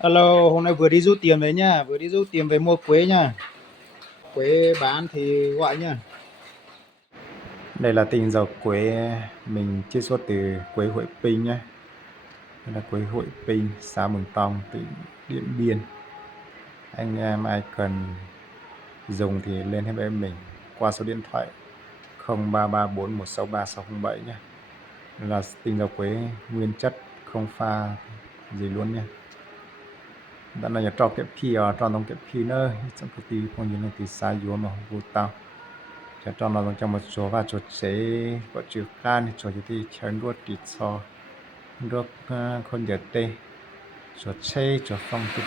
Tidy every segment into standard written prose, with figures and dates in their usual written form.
Alo, hôm nay vừa đi rút tiền về nhá, vừa đi rút tiền về mua quế nha. Quế bán thì gọi nhá. Đây là tinh dầu quế mình chiết xuất từ quế Huệ Pinh nhé. Đây là quế Huệ Pinh, xã Mường Tong, tỉnh Điện Biên. Anh em ai cần dùng thì liên hệ với mình qua số điện thoại 0334163607 nhé. Đây là tinh dầu quế nguyên chất, không pha gì luôn nhé. Đã là cho cái phi ở trong cái phi nữa trong cái tí phong như là tí xa yếu mà không vô tao cho nó trong một số và chỗ chế có chữ can chỗ thì chấn đuốt tịt so đuốc con giờ tê chỗ chế chỗ phong tục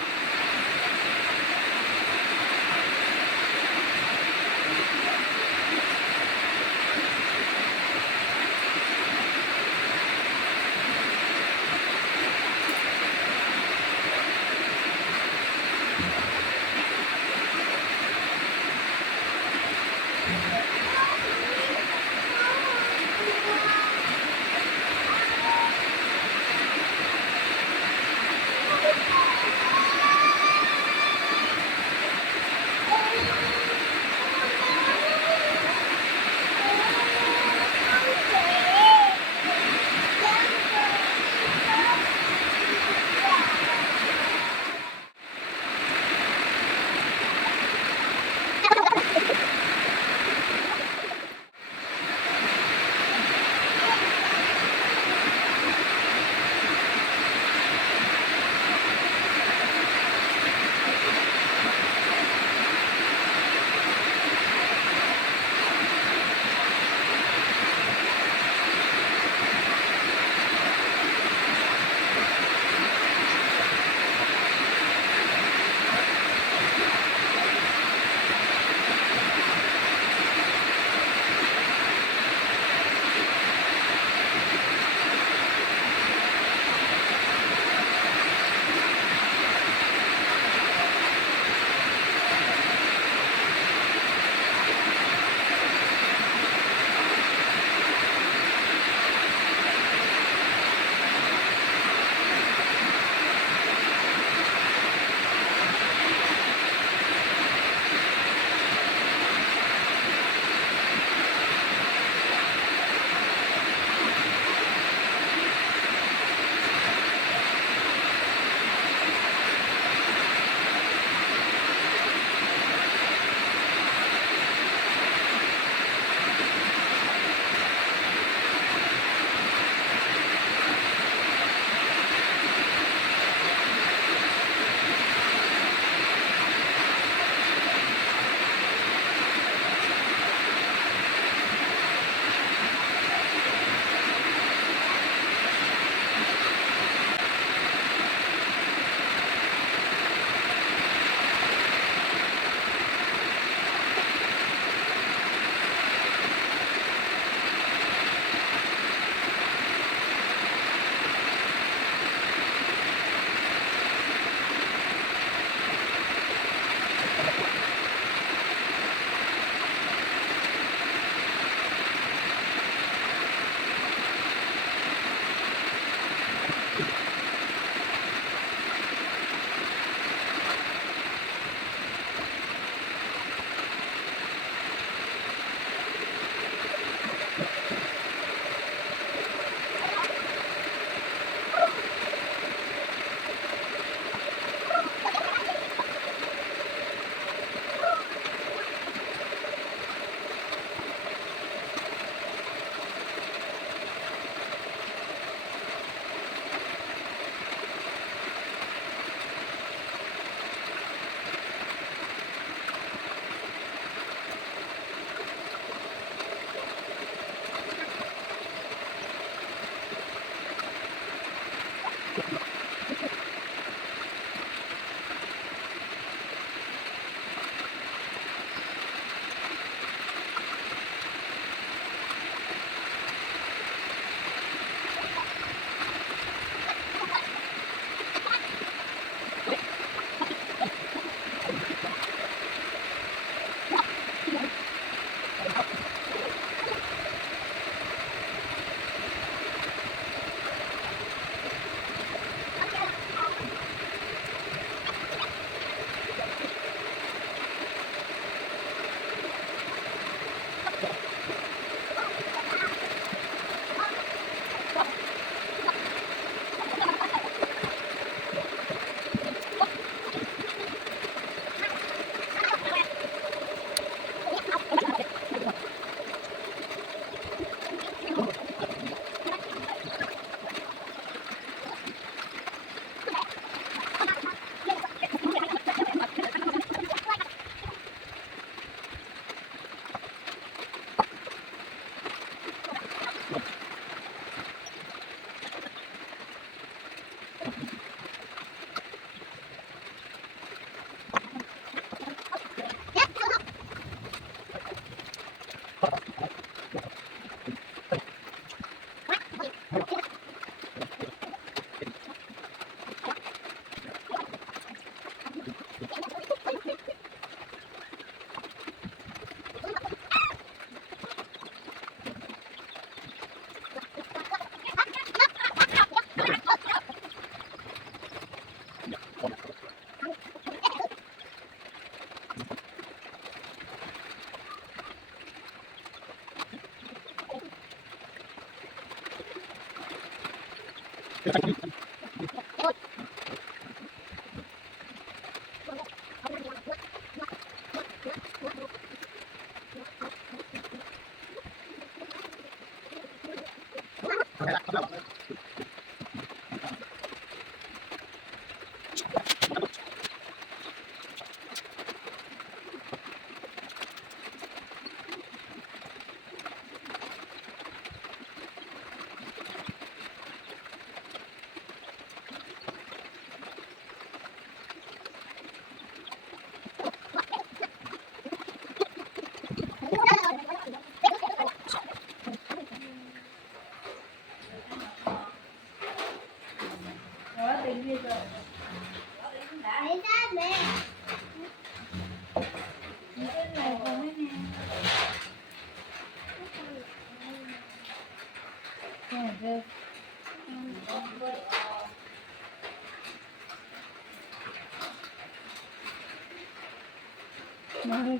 Mình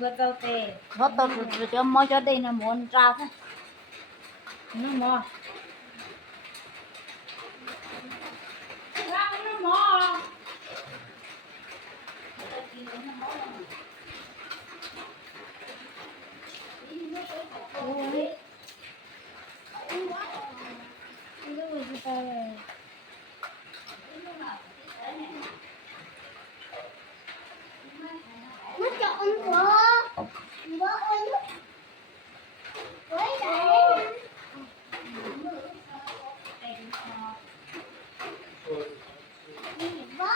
có tao tê nó tao rồi cho mua cho đây là muốn ra thôi nó mua ra nó mua nó cho ông bố ơi với lại bố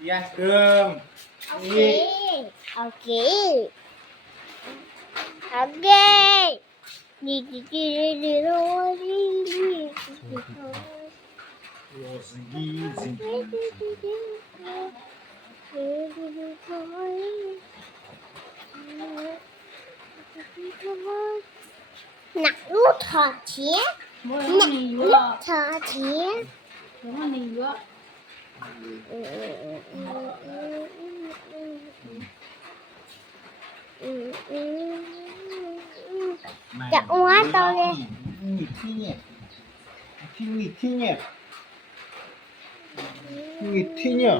Dạ cơm. ok ok ok đi đi đi đi thôi đi đi đi thôi nặng nút thọ chía mua nặng này nút vừa thọ chía đúng là này vừa Dạ quá to ghê. Nghịch thi nhỉ. Nghịch thi nhỉ. Nghịch thi nhỉ.